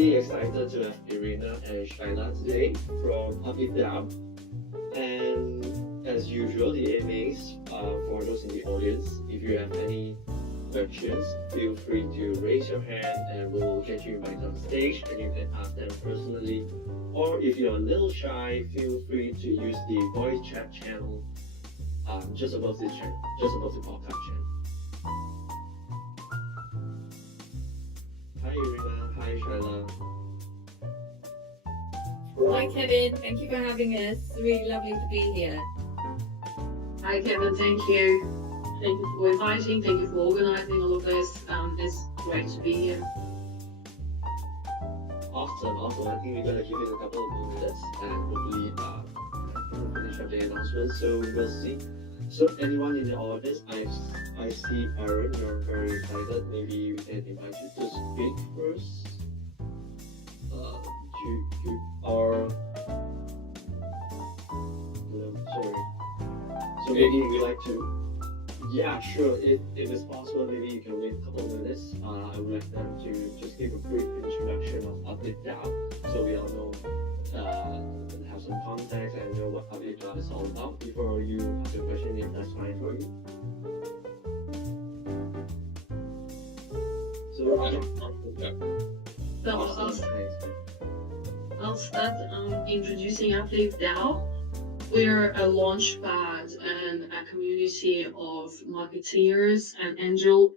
really excited to have Irina and Shaila today from UpDAO. And as usual, the AMAs, for those in the audience, if you have any questions, feel free to raise your hand and we'll get you invited on stage and you can ask them personally. Or if you're a little shy, feel free to use the voice chat channel just above this channel, just above the podcast channel. Hi Irina, hi Shaila. Hi Kevin, thank you for having us. It's really lovely to be here. Hi Kevin, thank you. Thank you for inviting, thank you for organising all of this. It's great to be here. Awesome. I think we're gonna give it a couple of minutes and hopefully we'll finish up the announcement. So we'll see. So anyone in the audience, I see Aaron, you're very excited. Maybe we can invite you to speak first. You are sorry. So maybe we like to. Yeah, sure. If it's possible, maybe you can wait a couple of minutes. I would like them to just give a brief introduction of UpDAO, so we all know, have some context and know what UpDAO is all about before you ask your question, if that's fine for you. I'll start introducing UpDAO. We're a launchpad and a community of marketeers and angel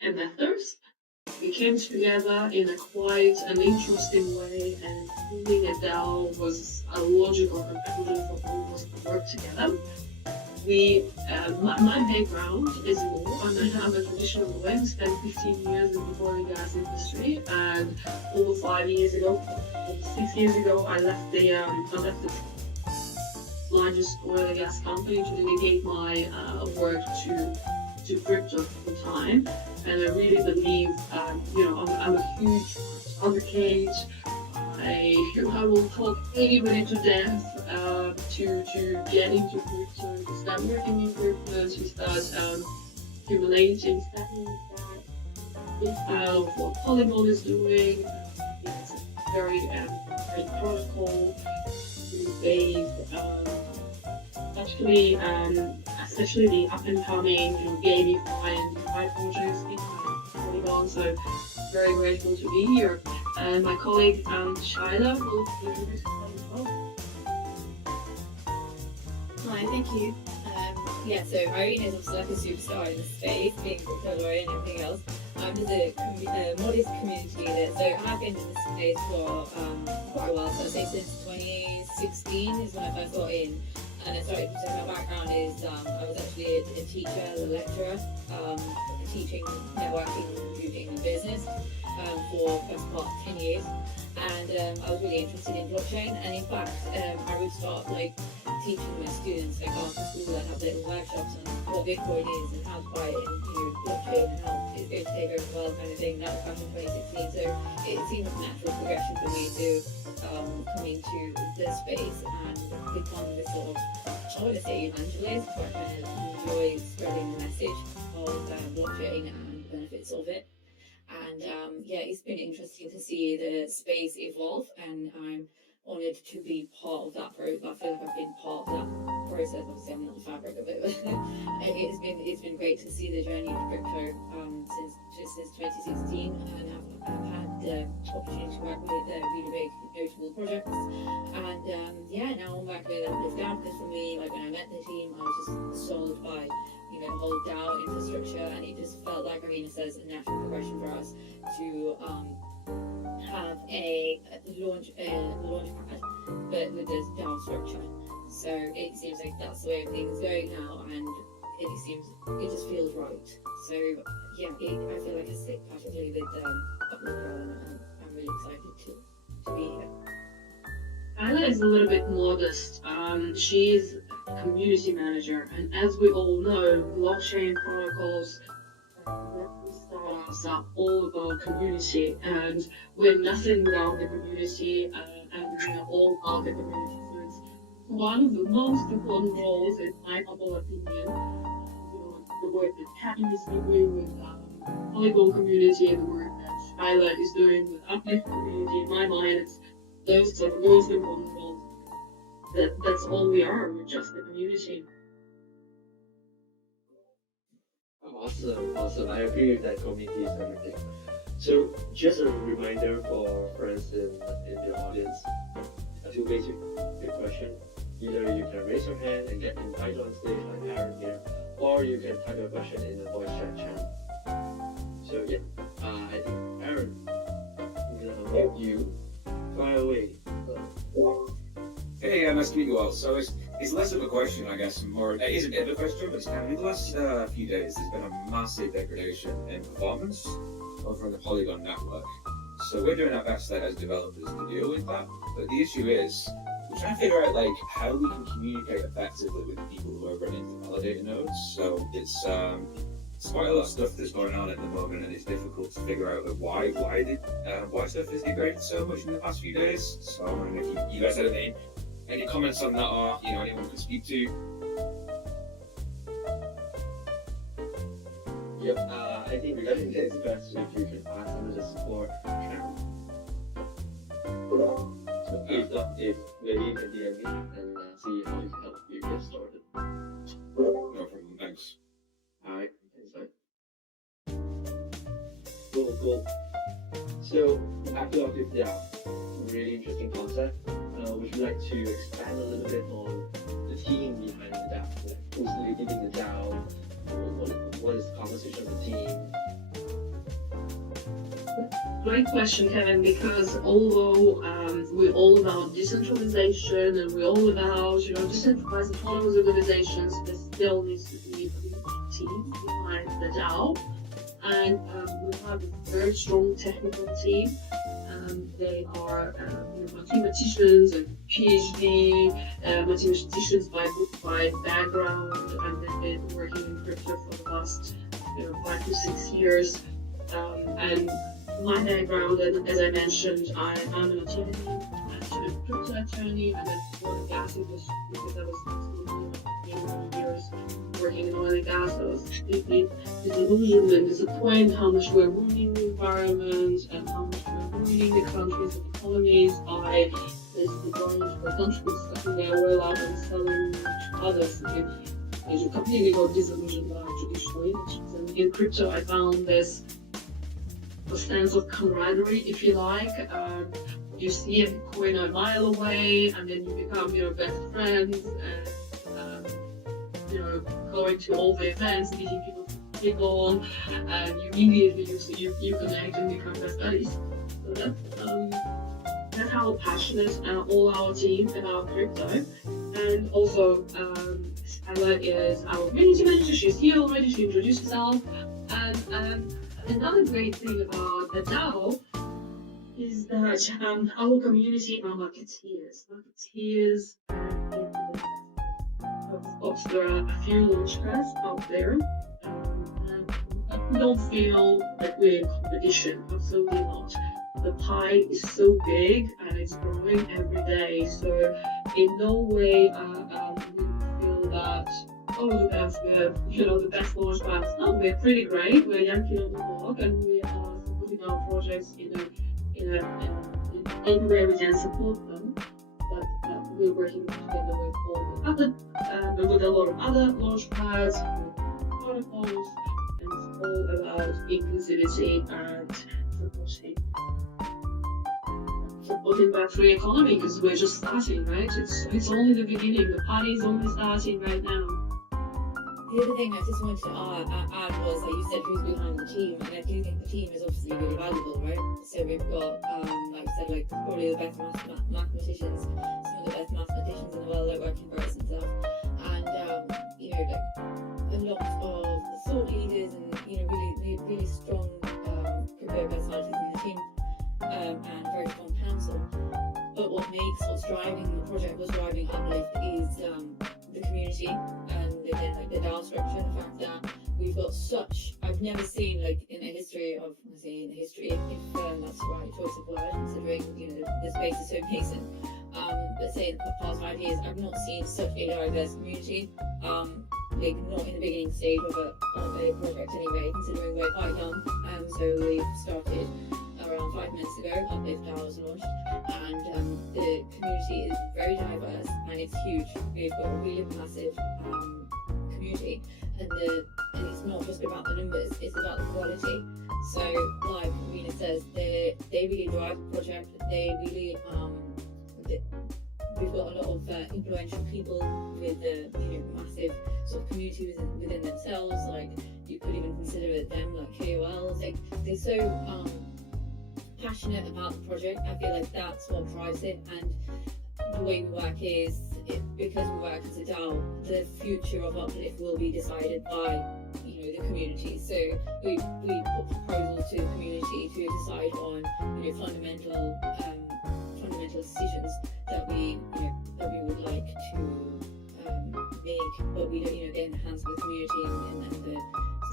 investors. We came together in a quite an interesting way, and building a DAO was a logical conclusion for all of us to work together. My background is law, and I'm a traditional lawyer. Spent 15 years in the oil and gas industry, and over 6 years ago, I left the largest oil and gas company to dedicate my work to crypto full time, and I really believe, I'm a huge advocate. I will talk anybody to death to get into crypto, to start working in crypto, to start accumulating what Polygon is doing. It's a very great protocol based. Especially the up and coming, gamify and DeFi projects in Polygon. So very grateful to be here. And my colleague Shaila will introduce herself as well. Hi, thank you. So Irene is obviously like a superstar in the space, being a crypto lawyer and everything else. I'm just a modest community leader, so I've been in this space for quite a while. So I'd say since 2016 is when I first got in. And I started, so my background is, I was actually a teacher, a lecturer, teaching networking, computing and business for the first part of 10 years. And I was really interested in blockchain, and in fact, I would start teaching my students after school and have little workshops on what Bitcoin is and how to buy it and blockchain and how it's going to take over the world kind of thing. That was back in 2016, so it seemed like a natural progression for me to come into the space and become this sort of, I want to say evangelist, but I kind of enjoy spreading the message of blockchain and the benefits of it. And it's been interesting to see the space evolve, and I'm honoured to be part of that process. I feel like I've been part of that process. Obviously, I'm not the fabric of it, but it's been great to see the journey of crypto since 2016, and I've had the opportunity to work with really big, notable projects. And now I'm back with UpDAO, because for me, when I met the team, I was just sold by the whole DAO infrastructure, and it just felt like, says, a natural progression for us to have a launch pad, but with this DAO structure. So it seems like that's the way things are going now, and it just feels right. So I feel like I stick particularly with UpDAO, and I'm really excited to be here. Anna is a little bit modest. She's a community manager, and as we all know, blockchain protocols startups are all about community, and we're nothing without the community, and we are all part of the community. So it's one of the most important roles, in my humble opinion, the work that Kathy is doing with Polygon community, the work that Skylar is doing with uplift community. In my mind, it's those are the most important roles. That's all we are. We're just a community. Awesome. I agree with that. Community is everything. So just a reminder for friends in the audience, two basic question. Either you can raise your hand and get invited on stage like Aaron here, or you can type your question in the voice chat channel. So yeah, I think Aaron, I'm gonna mute you. Fire away. Hey, nice to meet you all. So it's less of a question, I guess, more, it is a bit of a question, but it's kind of, in the last few days, there's been a massive degradation in performance over on the Polygon network. So we're doing our best as developers to deal with that, but the issue is, we're trying to figure out like how we can communicate effectively with people who are running the validator nodes. So it's quite a lot of stuff that's going on at the moment, and it's difficult to figure out like, why stuff has degraded so much in the past few days. So I'm wondering if you guys had any comments on that, or anyone can speak to. Yep. I think regarding this, it's best if you can ask under the support channel. So if maybe you can DM me and see how we can help you get started. No problem, thanks. Alright, cool. So after all with that really interesting concept, would you like to expand a little bit on the team behind the DAO? Like who's leading the DAO? What is the composition of the team? Great question, Kevin, because although we're all about decentralization and we're all about, decentralized autonomous organizations, there still needs to be a team behind the DAO. And we have a very strong technical team. They are mathematicians and PhD mathematicians by background, and they've been working in crypto for the last 5 to 6 years. And my background, and as I mentioned, I'm an attorney, I'm a crypto attorney, and that's for the gas industry because I was many years working in oil and gas. I was deeply disillusioned and disappointed how much we're ruining the environment and how much we're ruining the countries and economies by basically going into the countries, sucking their oil out and selling to others. And you completely got disillusioned by traditional industries. And in crypto, I found this a sense of camaraderie, if you like. You see a coin a mile away, and then you become, best friends, and going to all the events, meeting people, and you immediately you connect and become best buddies. So that's how passionate all our team about crypto. And also, Skylar is our community manager. She's here already. She introduced herself. And another great thing about the DAO is that our community are marketeers. Of course, there are a few launchpads out there, and we don't feel like we're in competition. Absolutely not. The pie is so big and it's growing every day. So in no way we feel that, oh, look at us, we have the best launchpads. No, we're pretty great. We're yanking on the block, and we are supporting our projects in any way we can support them. But we're working together with all the other, with a lot of other launchpads, with protocols, and it's all about inclusivity and supporting Web3 economy, because we're just starting, right? It's only the beginning. The party is only starting right now. The other thing I just wanted to add was, like you said, who's behind the team, and I do think the team is obviously really valuable, right? So we've got, like I said, probably the best mathematicians, some of the best mathematicians in the world, working for us and stuff, and a lot of thought leaders and really strong crypto personalities in the team, and very strong counsel. But what's driving the project, what's driving Uplift is the community, and again the DAO structure, the fact that we've got I've never seen in the history, if that's the right choice of word, considering the space is so nascent, but say in the past 5 years, I've not seen such a diverse community, not in the beginning stage of a project anyway, considering we're quite young, so we've started around 5 minutes ago. Uplift DAO was launched, and the community is very diverse and it's huge. We've got a really massive community, and it's not just about the numbers; it's about the quality. So, like Rena says, they really drive the project. They really we've got a lot of influential people with massive sort of community within themselves. Like you could even consider them like KOLs. Like they're so passionate about the project. I feel like that's what drives it. And the way we work is because we work as a DAO, the future of Uplift will be decided by the community. So we put proposals to the community to decide on fundamental decisions that we would like to make, but we don't get in the hands of the community and the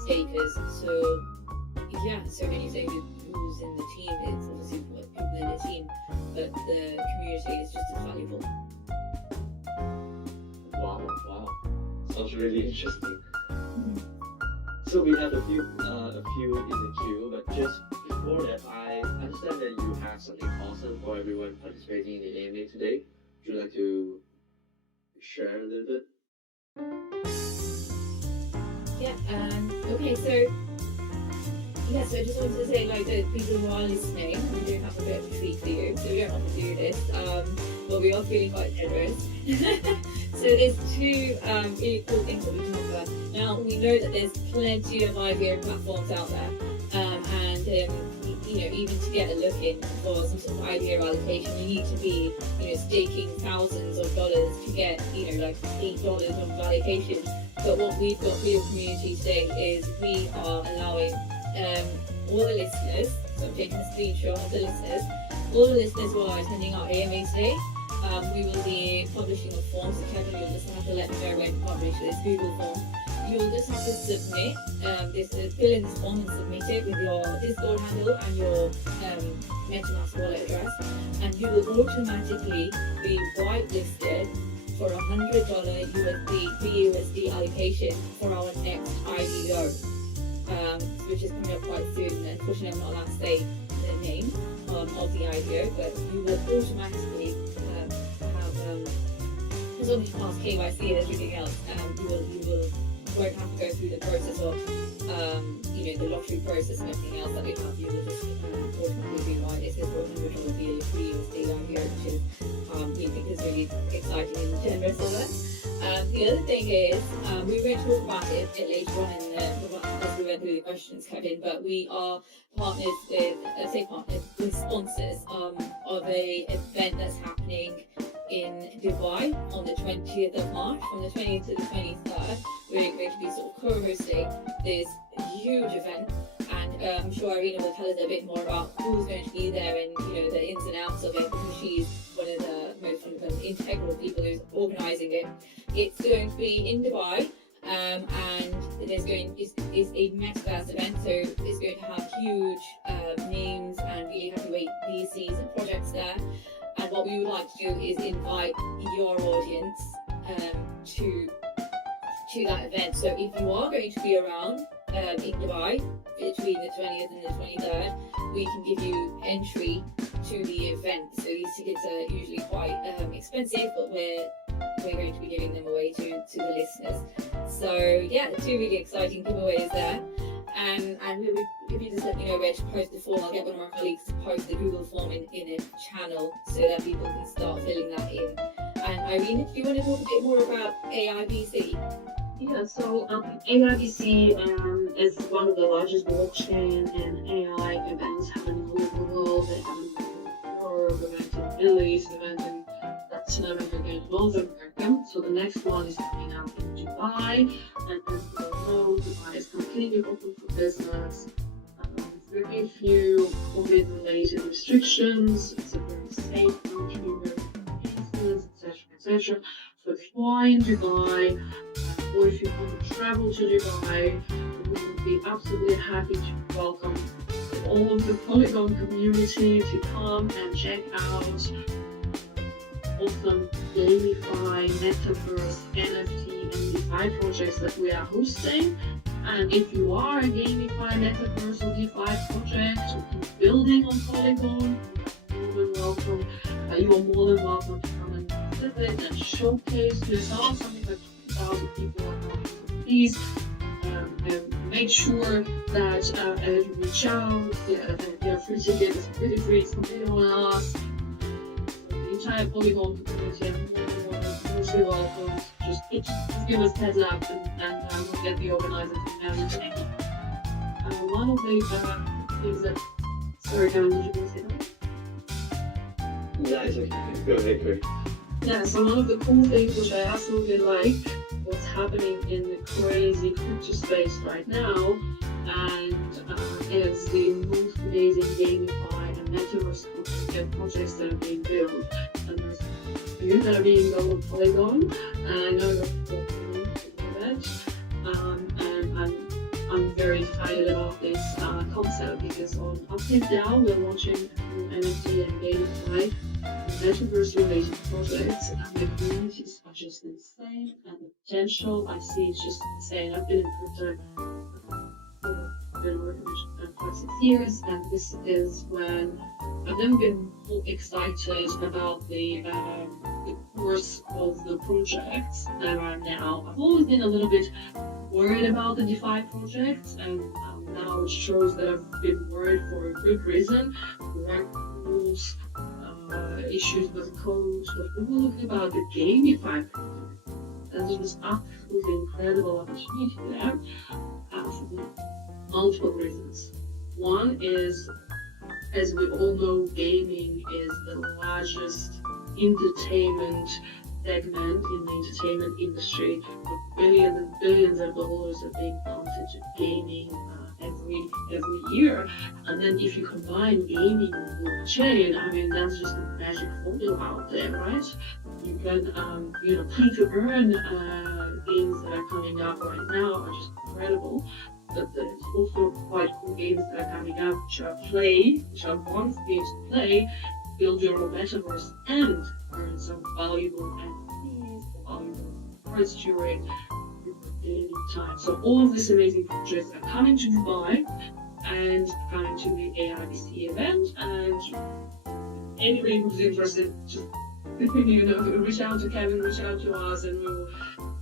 stakers. So yeah, so when you say who's in the team, it's obviously people in the team, but the community is just as valuable. Wow, sounds really interesting. So we have a few in the queue, but just before that, I understand that you have something awesome for everyone participating in the AMA today. Would you like to share a little bit? Yeah. Okay. So I just wanted to say, like, the people who are listening, we do have a bit of a treat for you. So we don't want to do this, but we are feeling quite generous. So there's two really cool things that we can offer. Now we know that there's plenty of IDO platforms out there, and even to get a look in for some sort of IDO allocation, you need to be staking thousands of dollars to get like $8 of allocation. But what we've got for your community today is we are allowing all the listeners, so I'm taking a screenshot of the listeners, all the listeners who are attending our AMA today, we will be publishing a form. So Kevin, you'll just have to let me know when to publish this Google form. You'll just have to submit fill in this form and submit it with your Discord handle and your MetaMask wallet address, and you will automatically be whitelisted for $100 BUSD allocation for our next IDO, which is coming up quite soon. Unfortunately, I'm not allowed to say the name of the IDO, but you will automatically as long as you pass KYC and everything else, you won't have to go through the process of the lottery process and everything else that we have. You will just automatically be whitelisted for $100 BUSD IDO, which is we think is really exciting and generous of us. The other thing is, we're going to talk about it a bit later on as we went through the questions, Kevin, but we are partners with sponsors of a event that's happening in Dubai on the 20th of March, from the 20th to the 23rd. We're going to be sort of co-hosting this huge event, and I'm sure Irina will tell us a bit more about who's going to be there and the ins and outs of it, because she's one of the most integral people who's organising it. It's going to be in Dubai, and it's a metaverse event, so it's going to have huge names and really heavyweight VCs and projects there. And what we would like to do is invite your audience to that event. So if you are going to be around in Dubai between the 20th and the 23rd, we can give you entry to the event. So these tickets are usually quite expensive, but we're going to be giving them away to the listeners. So yeah, two really exciting giveaways there. And if you just let me know where to post the form, I'll get one of our colleagues to post the Google form in a channel so that people can start filling that in. And Irene, do you want to talk a bit more about AIBC? Yeah, so AIBC is one of the largest blockchain and AI events happening all over the world. They have an event in Europe, an event in the Middle East, an event in Latin America and North America. So the next one is coming up in Dubai, and as we all know, Dubai is completely open for business. Very few COVID-related restrictions. It's a very safe country, very business, etc. So if you are in Dubai, or if you want to travel to Dubai, we would be absolutely happy to welcome all of the Polygon community to come and check out awesome GameFi, Metaverse, NFT, and DeFi projects that we are hosting. And if you are a gamify metaverse or DeFi project or building on Polygon, you're more than welcome to come and visit and showcase yourself. Something like 2,000 people are coming. So please make sure that you reach out. They're free to get. It's pretty free. It's completely on us. The entire Polygon community, mostly welcome. Just give us heads up and we'll get the organizers to manage it. One of the things that, sorry, Karen, did you want to say that? No, it's okay. Go ahead, Craig. Yeah, so one of the cool things which I absolutely like, what's happening in the crazy crypto space right now, and is the most amazing gamify and metaverse projects that are being built. And there's a few that are being built on Polygon, and I know that people know that. And I'm very excited about this concept because on Up and Down we're launching NFT and gamify metaverse related projects, and the communities are just insane, and the potential I see is just insane. I've been in crypto for quite 6 years, and this is when I've never been more excited about the course of the projects than I am now. I've always been a little bit worried about the DeFi projects, and now it shows that I've been worried for a good reason. The right rules, issues with code, but we were looking about the gamify project. And there's this absolutely incredible opportunity there for multiple reasons. One is, as we all know, gaming is the largest entertainment segment in the entertainment industry. Billions and billions of dollars are being pumped into gaming every year. And then if you combine gaming with blockchain, I mean, that's just a magic formula out there, right? You can, play to earn games that are coming up right now are just incredible. But there's also quite cool games that are coming up which are fun games to play, build your own metaverse and earn some valuable NFTs, valuable cards during daily time. So all of these amazing projects are coming to Dubai and coming to the AIBC event, and anybody who's interested, just reach out to Kevin, reach out to us, and we'll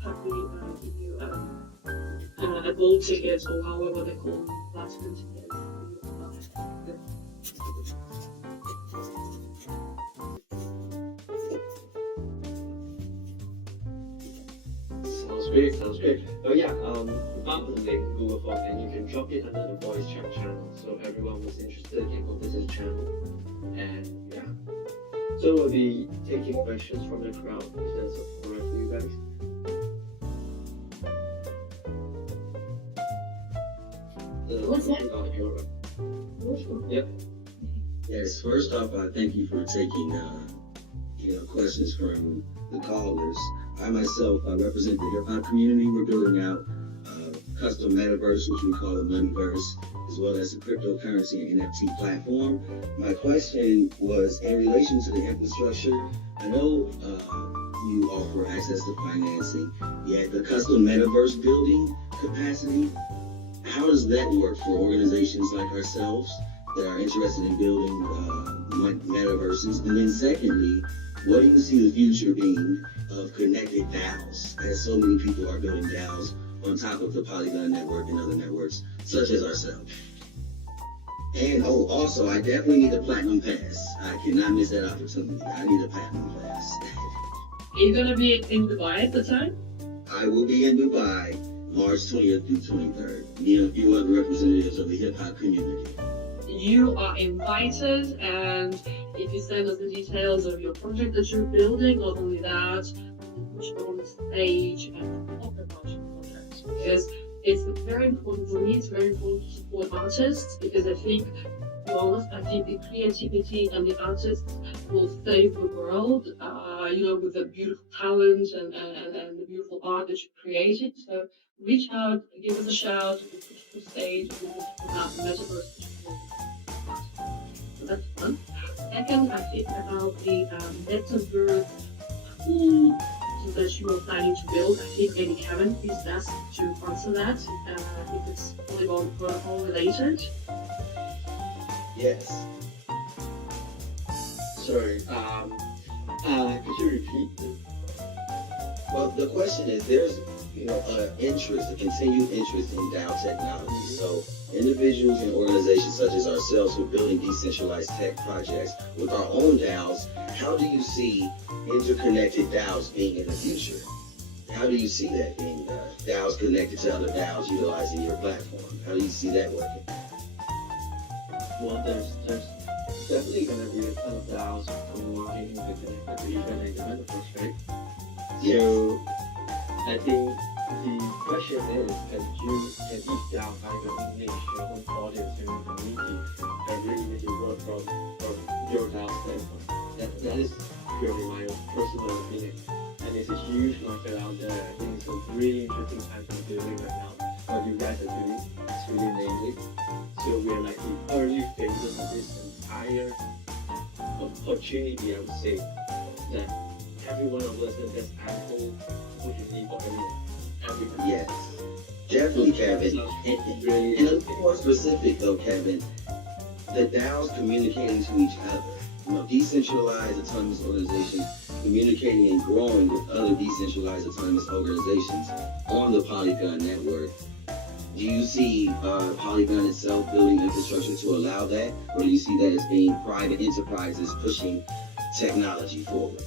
happily give you a gold ticket or however they call them, platinum ticket. Sounds great. Oh yeah, about the link, Google Form, and you can drop it under the voice chat channel, so everyone who's interested can go visit the channel. And yeah, so we'll be taking questions from the crowd, if that's alright for you guys. What's that? Yep. Yes, first off, I thank you for taking questions from the callers. I myself, I represent the hip hop community. We're building out custom metaverse, which we call the Moneyverse, as well as a cryptocurrency and NFT platform. My question was in relation to the infrastructure. I know you offer access to financing, yet the custom metaverse building capacity, how does that work for organizations like ourselves that are interested in building metaverses? And then secondly, what do you see the future being of connected DAOs, as so many people are building DAOs on top of the Polygon network and other networks such as ourselves? And also, I definitely need a platinum pass. I cannot miss that opportunity. I need a platinum pass. Are you going to be in Dubai at the time? I will be in Dubai March 20th through 23rd. Me and a few other representatives of the hip hop community. You are invited, and if you send us the details of your project that you're building, not only that, we'll put you on the stage and talk about your project. Because it's very important for me, it's very important to support artists, because I think, to be honest, I think the creativity and the artists will save the world, with the beautiful talent and the beautiful art that you created. So reach out, give us a shout, we'll put you on the stage, we'll put out the metaverse. So that's fun. Second, I think about the metaverse that you are planning to build. I think maybe Kevin is best to answer that, if it's Polygon protocol related. Yes. Sorry. Could you repeat? Well, the question is, there's interest, a continued interest in DAO technology. So individuals and organizations such as ourselves who are building decentralized tech projects with our own DAOs, how do you see interconnected DAOs being in the future? How do you see that being DAOs connected to other DAOs utilizing your platform? How do you see that working? Well, there's definitely going to be a ton of DAOs working with the connected developers, right? Yes. So I think the question is, can each DAO kind of niche your own audience and community and really make it work from your DAO standpoint? That is purely my personal opinion. And it's a huge market out there. I think it's a really interesting time to be building right now. What you guys are doing, it's really amazing. So we're like the early phases of this entire opportunity, I would say, that every one of us has ample opportunity for everyone. Yes, definitely, Kevin. And a little more specific though, Kevin, the DAOs communicating to each other. Decentralized autonomous organizations communicating and growing with other decentralized autonomous organizations on the Polygon network. Do you see Polygon itself building infrastructure to allow that, or do you see that as being private enterprises pushing technology forward?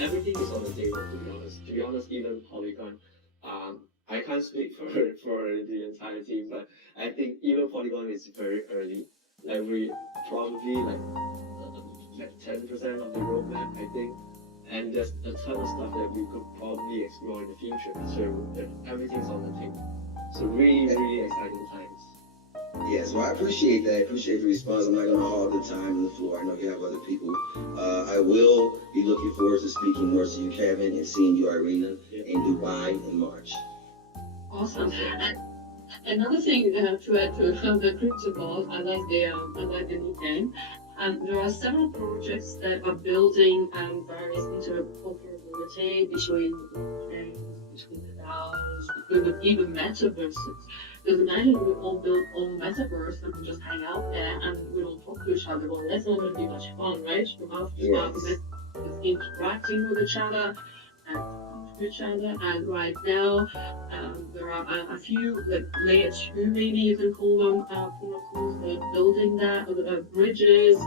Everything is on the table, to be honest. To be honest, even Polygon, I can't speak for the entire team, but I think even Polygon is very early. Like we probably like 10% of the roadmap, I think. And there's a ton of stuff that we could probably explore in the future. So everything's on the table. So really, really exciting times. Yes, well, I appreciate that. I appreciate the response. I'm not going to hog the time on the floor. I know you have other people. I will be looking forward to speaking more to you, Kevin, and seeing you, Irina, in Dubai in March. Awesome. And another thing to add to the crypto ball, I like the nickname. There are several projects that are building various interoperability between the DAOs, between even metaverses. Doesn't matter if we all build on metaverse and we just hang out there and we don't talk to each other. Well, that's not going to be much fun, right? You have to start interacting with each other and talk to each other. And right now, there are a few, like layer 2 maybe you can call them, protocols that are building that, bridges,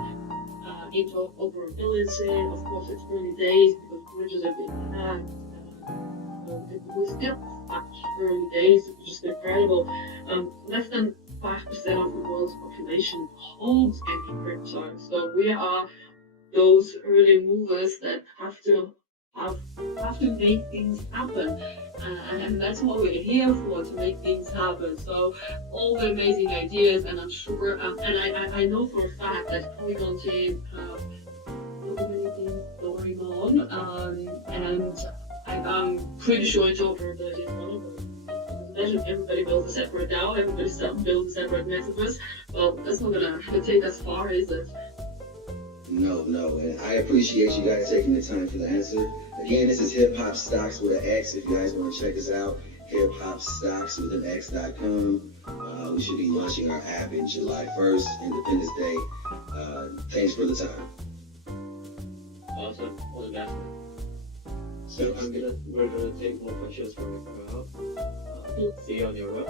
interoperability. Of course, it's early days because bridges are being hacked. We're still at early days, which is incredible. Less than 5% of the world's population holds any crypto. So we are those early movers that have to make things happen, and that's what we're here for, to make things happen. So all the amazing ideas, and I'm sure, and I know for a fact that Polygon team have so many things going on, and I'm pretty sure interoperability is one of them. Imagine everybody builds a separate DAO, everybody builds a separate metaverse. Well, that's not gonna take us far, is it? No, and I appreciate you guys taking the time for the answer. Again, this is Hip Hop Stocks with an X. If you guys want to check us out, hiphopstocks with an X.com. We should be launching our app in July 1st, Independence Day. Thanks for the time. Awesome. All the best. So we're gonna take more questions from the crowd. See you on your road.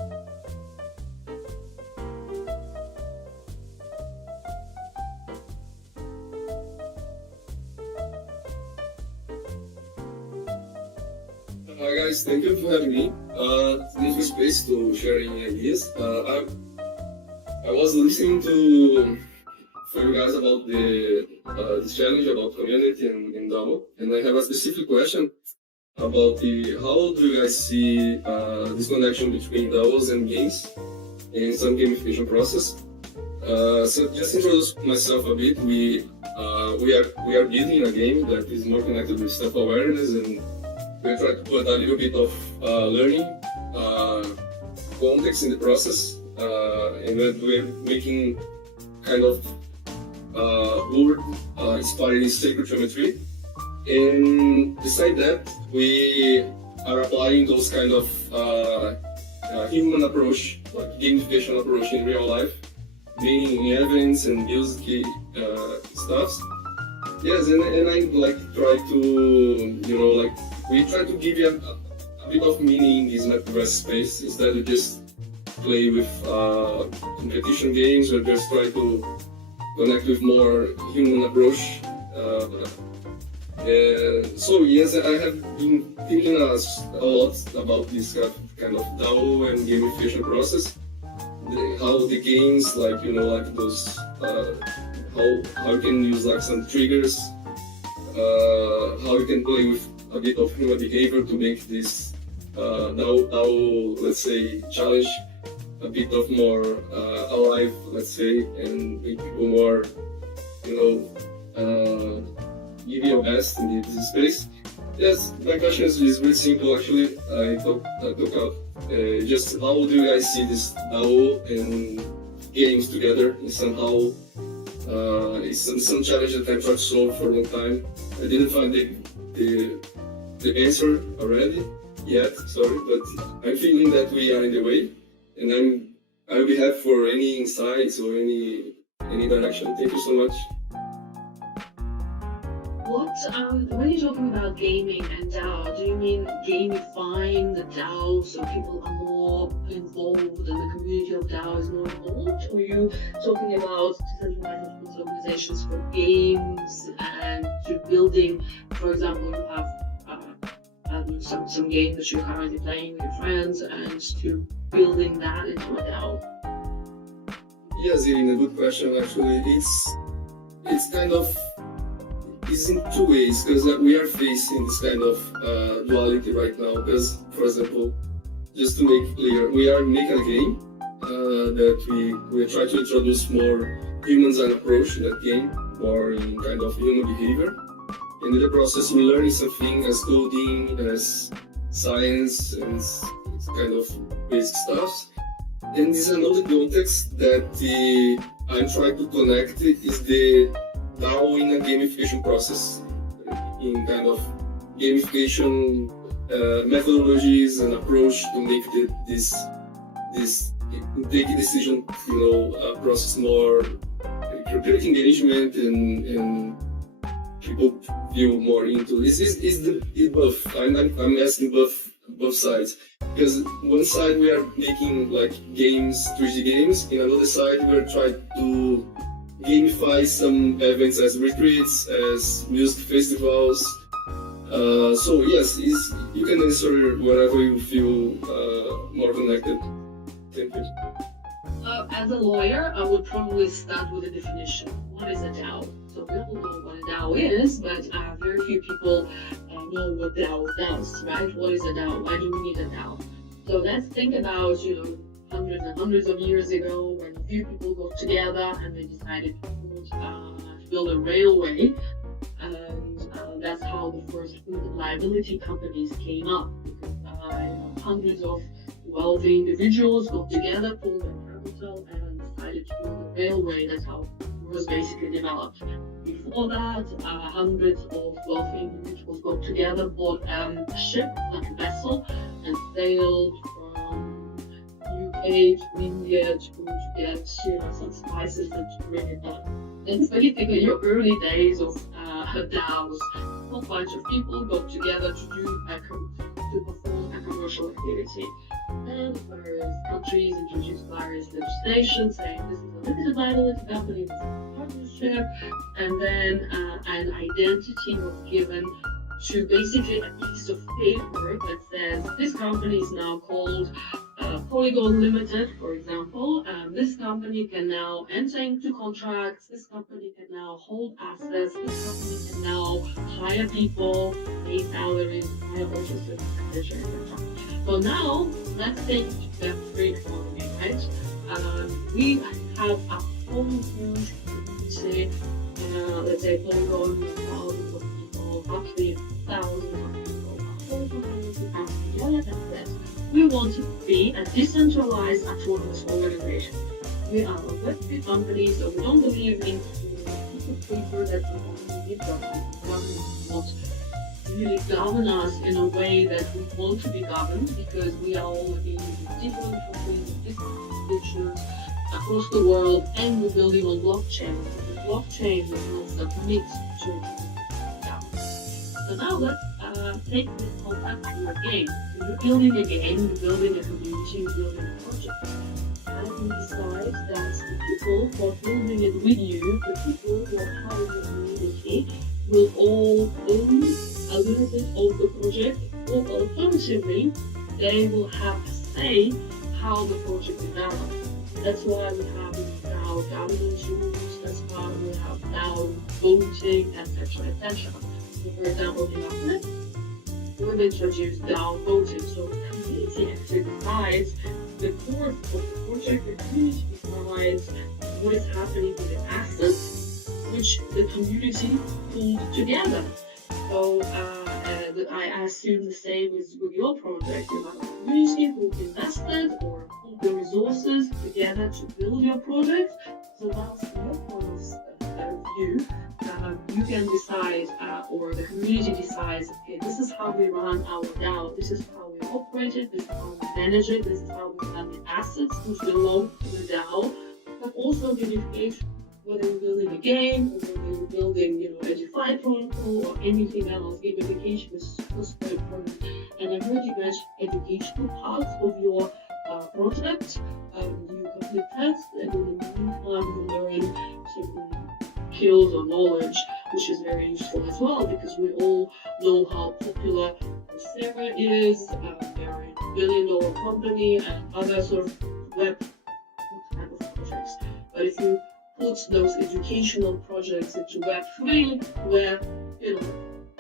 Hi guys, thank you for having me. Give me space to sharing ideas. I was listening to you guys about this challenge about community and DAO, and I have a specific question about how do you guys see this connection between DAOs and games in some gamification process. So just to introduce myself a bit, we are building a game that is more connected with self-awareness, and we try to put a little bit of learning context in the process, and then we're making kind of word inspired sacred geometry. And beside that, we are applying those kind of human approach, like gamification approach in real life, meaning events and music stuffs. Yes, and I like try to, we try to give you a bit of meaning in this metaverse space instead of just play with competition games or just try to connect with more human approach. So yes, I have been thinking a lot about this kind of DAO and gamification process. How the games, like those, how you can use like some triggers, how you can play with a bit of human behavior to make this DAO, let's say, challenge a bit of more alive, let's say, and make people more, give your best in this space. Yes, my question is very simple actually. I took out just how do you guys see this DAO and games together? And somehow it's some challenge that I'm trying to solve for a long time. I didn't find the answer already yet, sorry, but I'm feeling that we are in the way, and I'll be happy for any insights or any direction. Thank you so much. When you're talking about gaming and DAO, do you mean gamifying the DAO so people are more involved and the community of DAO is more involved? Or are you talking about decentralized organizations for games and to building, for example, you have some game that you're currently playing with your friends and to building that into a DAO? Yes, Irina, good question actually. It's kind of, it's in two ways, because we are facing this kind of duality right now. Because, for example, just to make clear, we are making a game that we try to introduce more human-design approach in that game, more in kind of human behavior. And in the process, we're learning something as coding, as science, and it's kind of basic stuff. And this is another context that I'm trying to connect is the DAO in a gamification process, in kind of gamification methodologies and approach to make this take decision, process more, create engagement and people feel more into this. Is the both? I'm asking both sides, because one side we are making like games, 3D games. In another side we are trying to gamify some events as retreats, as music festivals. So yes, you can answer wherever you feel more connected. Thank you. As a lawyer, I would probably start with a definition. What is a DAO? So we all know what a DAO is, but very few people know what DAO does, right? What is a DAO? Why do we need a DAO? So let's think about, hundreds and hundreds of years ago when a few people got together and they decided to build a railway, and that's how the first liability companies came up. Because hundreds of wealthy individuals got together, pulled their capital, and decided to build a railway. That's how it was basically developed. Before that, hundreds of wealthy individuals got together, bought a ship, like a vessel, and sailed from UK to India to get some spices and to bring it back. That's basically your early days of DAOs. A whole bunch of people got together to perform a commercial activity. And various countries introduced various legislation saying this is a limited liability company, this is a partnership, and then an identity was given to basically a piece of paper that says this company is now called Polygon Limited, for example. This company can now enter into contracts, this company can now hold assets, this company can now hire people, pay salaries, hire bonuses, etc. So now, let's take the free economy, right? We have a whole huge community, let's say Polygon, thousands of people, actually thousands of people, a whole community comes together and says, we want to be a decentralized autonomous organization. We are a Web3 company, so we don't believe in piece of paper that the government gives us. The government is not really govern us in a way that we want to be governed, because we are all dealing with different companies, different jurisdictions across the world, and we're building on blockchain. The blockchain is submit to government. So now let's take this concept to a game. So you're building a game, you're building a community, you're building a project. And you decide that the people who are building it with you, the people who are part of the community, will all own a little bit of the project, or alternatively, they will have to say how the project develops. That's why we have now governance rules, that's why we have now voting, etc., etc. So for example, in Africa, we've introduced DAO voting, so the community actually decides the course of the project, the community decides what is happening with the assets which the community pulled together. So I assume the same is with your project. You have a community who invested or put the resources together to build your project. So that's your point of view. You can decide, or the community decides, okay, this is how we run our DAO, this is how we operate it, this is how we manage it, this is how we have the assets which belong to the DAO, but also gamification, whether you're building a game, or whether you're building, a DeFi protocol, or anything else. Gamification is super important. And I heard you mention educational parts of your project. You complete tests, and in the meantime, you learn certain skills or knowledge, which is very useful as well, because we all know how popular Coursera is. They're a billion-dollar company, and other sort of web type of projects. But if you put those educational projects into Web3, where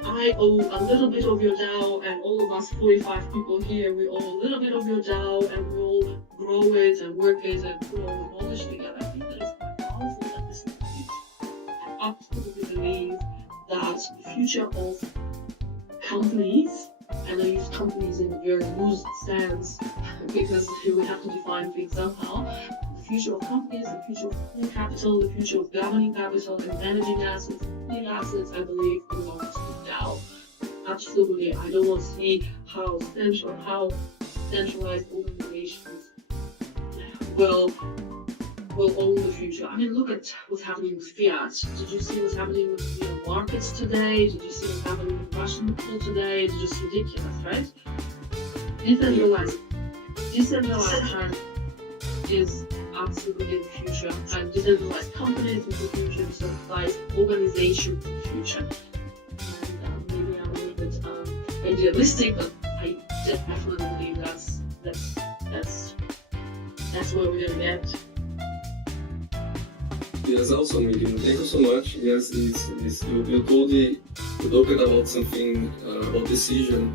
I own a little bit of your DAO, and all of us 45 people here, we own a little bit of your DAO, and we all grow it and work it and put all the knowledge together. I think that is quite powerful at this stage. I absolutely believe that the future of companies, and I use companies in a very loose sense because we have to define things somehow. The future of companies, the future of human capital, the future of governing capital and managing assets, building assets, I believe belongs to DAO. Absolutely, I don't want to see how centralized organizations will own the future. I mean, look at what's happening with fiat. Did you see what's happening with markets today? Did you see what's happening with Russian people today? It's just ridiculous, right? Decentralized time is absolutely the future, and decentralized companies in the future, decentralized organization in the future. And maybe I'm a little bit idealistic, but I definitely believe that's where we're gonna get. Yes, also, Miriam, thank you so much. Yes, you talked about something about decision.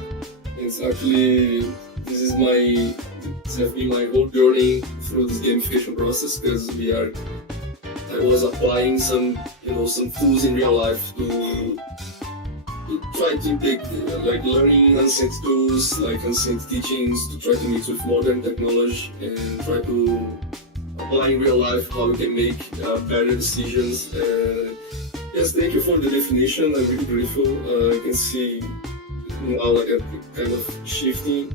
It's actually, this has been my whole journey through this gamification process, because I was applying some tools in real life to try to take, learning ancient tools, like ancient teachings, to try to mix with modern technology and try to apply in real life how we can make better decisions. Yes, thank you for the definition. I'm really grateful. I can see now like a kind of shifting.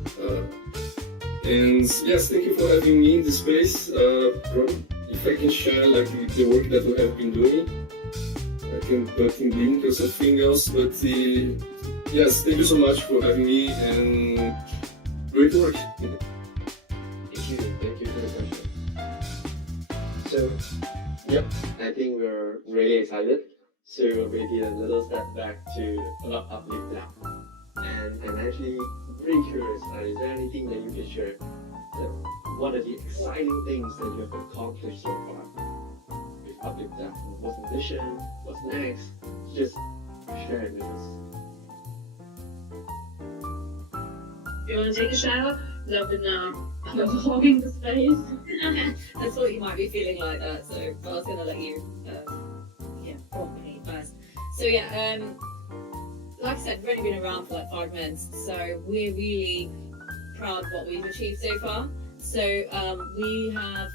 And yes, thank you for having me in this space. If I can share the work that we have been doing, I can put in link or something else. But yes, thank you so much for having me, and great work. Thank you for the question. So, yep, I think we're really excited. So we did a little step back to uplift now. And I'm actually pretty curious, is there anything that you can share? What are the exciting things that you have accomplished so far with Uplift Down? What's the vision? What's next? Just share it with us. You want to take a shower? I've been hogging the space. I thought you might be feeling like that, so I was going to let you prompt me first. So like I said, we've only been around for like 5 months, so we're really proud of what we've achieved so far. So we have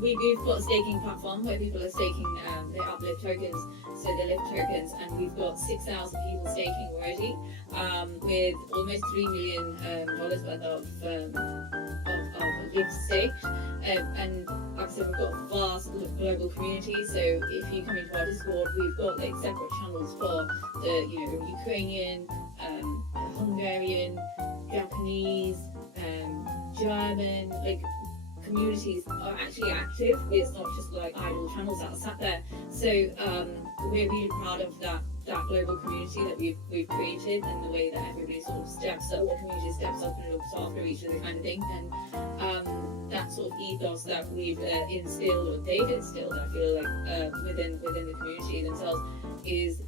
we've got a staking platform where people are staking their uplift tokens, so the lift tokens, and we've got 6,000 people staking already, with almost $3 million worth of lift staked. And like I said, we've got a vast global community. So if you come into our Discord, we've got like separate channels for the Ukrainian, Hungarian, Japanese, German, like communities are actually active. It's not just like idle channels that are sat there. So we're really proud of that global community that we've created, and the way that everybody sort of steps up, the community steps up and looks after each other, kind of thing. And that sort of ethos that we've instilled, or they've instilled, I feel like within the community themselves, is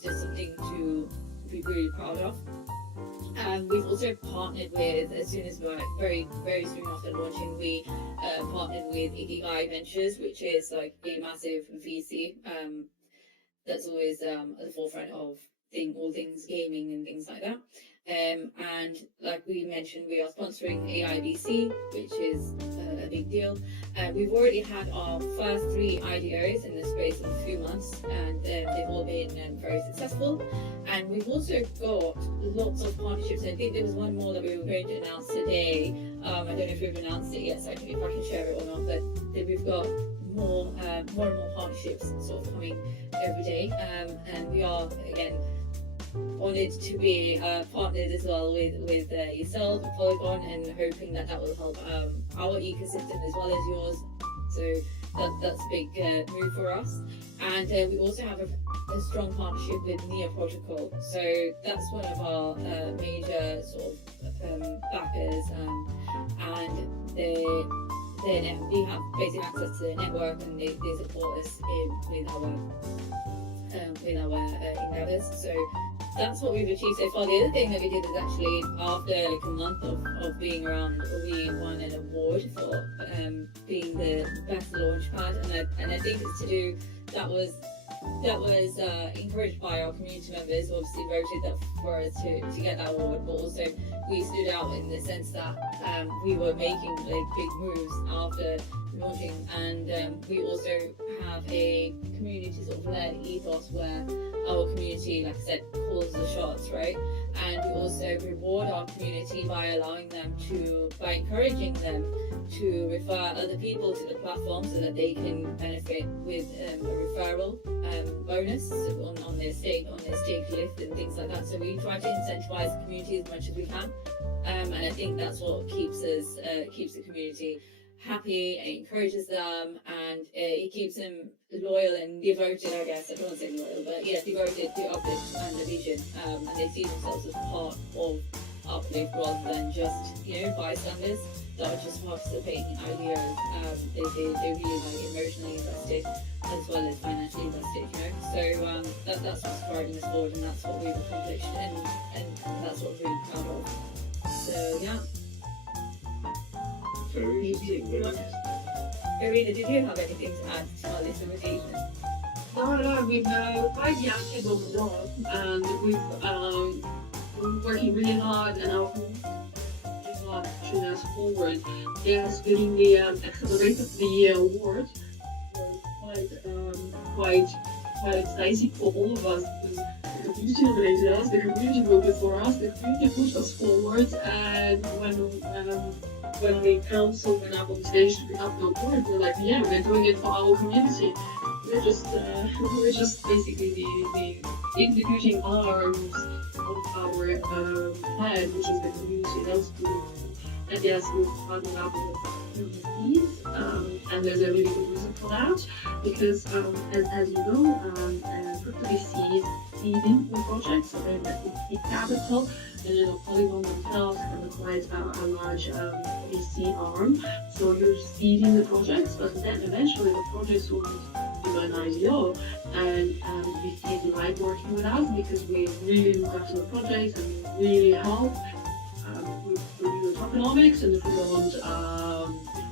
just something to be really proud of. And we've also partnered with, as soon as we're very soon after launching, we partnered with Ikigai Ventures, which is like a massive VC that's always at the forefront of all things gaming and things like that. And like we mentioned, we are sponsoring AIBC, which is a big deal. We've already had our first 3 IDOs in the space of a few months, and they've all been very successful. And we've also got lots of partnerships. I think there was one more that we were going to announce today. I don't know if we've announced it yet, so I don't know if I can share it or not, but we've got more and more partnerships sort of coming every day. And we are, again, honoured to be partnered as well with yourself, Polygon, and hoping that will help our ecosystem as well as yours. So that's a big move for us. And we also have a strong partnership with Neo Protocol. So that's one of our major sort of backers, and they have basic access to the network, and they support us with our endeavours. So that's what we've achieved so far. The other thing that we did is actually, after like a month of being around, we won an award for being the best launchpad, and I think it's to do that was encouraged by our community members, who obviously voted that for us to get that award, but also we stood out in the sense that we were making like big moves after launching, and we also have a community sort of led ethos where our community, like I said, calls the shots, right? And we also reward our community by encouraging them to refer other people to the platform, so that they can benefit with a referral bonus on their stake lift and things like that. So we try to incentivize the community as much as we can, and I think that's what keeps the community happy, and encourages them, and it keeps them loyal and devoted, I guess. I don't want to say loyal, but yeah, devoted to Uplift and the vision, and they see themselves as part of Uplift rather than just, bystanders that are just participating in ideas. They really like emotionally invested as well as financially invested, So that's what's driving us forward, and that's what we've accomplished, and that's what we're really proud of. So yeah. Very interesting. Irina, did you have anything to add to our list of occasions? No, we've quite active on the job, and we're working really hard, and our pushing us forward. Yes, getting the Accelerator of the Year award was quite exciting for all of us, because the community nominated us, the community voted for us, the community pushed us forward, and when the council went up on stage to pick up the award, we're like, yeah, we're doing it for our community. We're just basically the executing arms of our head, which is the community. That's good. And yes, we've partnered up with these, and there's a really good reason for that, because as you know, crypto VC is seeding the project, so they need capital, and Polygon themselves have quite a large VC arm, so you're seeding the projects, but then eventually the projects will do an IDO, and VCs like working with us because we really look after the projects and really help with the tokenomics, and if we want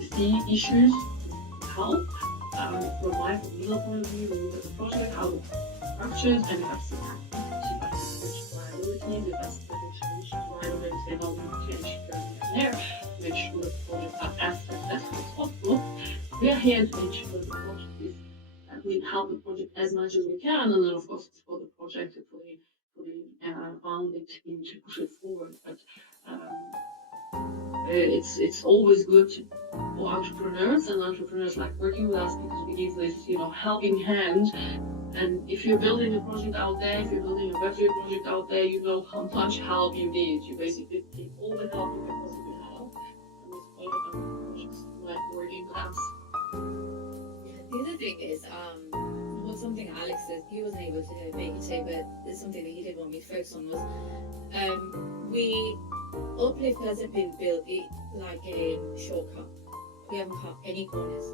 VC issues, help. From my legal point of view, we look at the project, how it's structured, and if I see liability, if I see change liability, how we change there, make sure the projects are as successful as possible. Yeah, hand to ensure the project is that we help the project as much as we can, and then of course it's for the project for the founding team to push it forward. But it's always good for entrepreneurs, and entrepreneurs like working with us because we give this helping hand. And if you're building a project out there, if you're building a Web3 project out there, you know how much help you need. You basically take all the help you can possibly have, and it's part of the projects like working with us. The other thing is, something Alex said, he wasn't able to make it today, but there's something that he did want me to focus on was, Uplift hasn't been built like a shortcut. We haven't cut any corners.